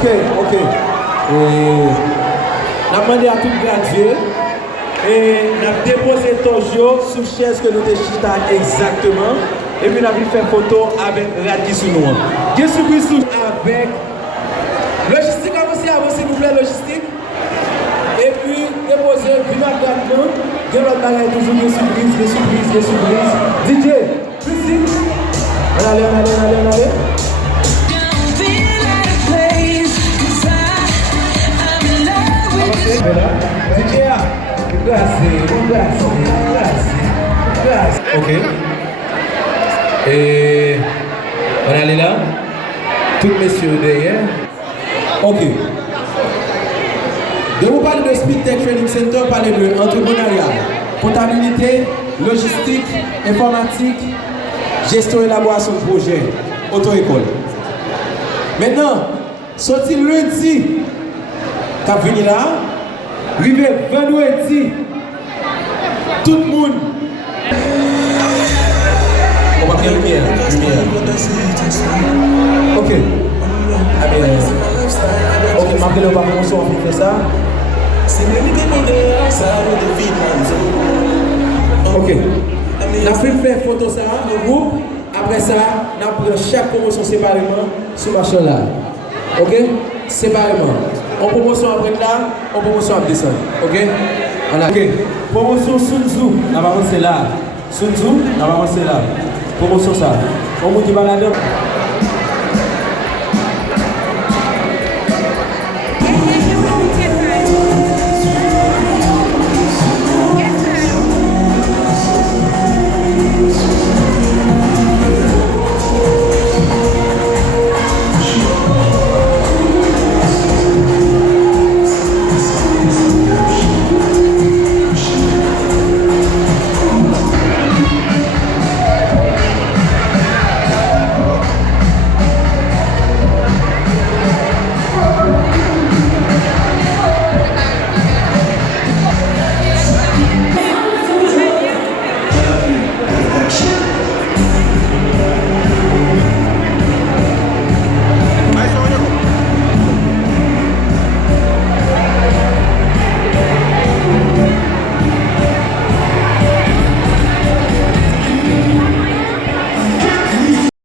Ok. Nous avons demandé à tout gradué et nous avons déposé Tojo sous chaise que nous avons chita exactement. Et puis nous avons fait photo avec Radki sous nous. Quelle surprise avec logistique avancée, s'il vous plaît, logistique. Et puis déposer, puis nous avons l'autre bagage toujours des surprises. DJ, musique. Allez. Ok. Et on allait là. Tous messieurs derrière. Ok. De vous parler de Speed Tech Training Center, parler de entrepreneuriat, comptabilité, logistique, informatique, gestion et élaboration de projet, auto-école. Maintenant, sorti lundi, quand venu là, arrivé vendredi, tout le monde. On va faire lumière. Ok. Ok, marquez le par comment on fait ça. Ok. On a fait photo ça en groupe. Après ça, on a pris chaque promotion séparément sur ma chaîne là. Ok? Séparément. En promotion après là, en promotion après descendre. Ok? Voilà. Ok. Promotion Sun Tzu, on va avancer là. Sun Tzu, on va avancer là. Promotion ça. On vous dit balade.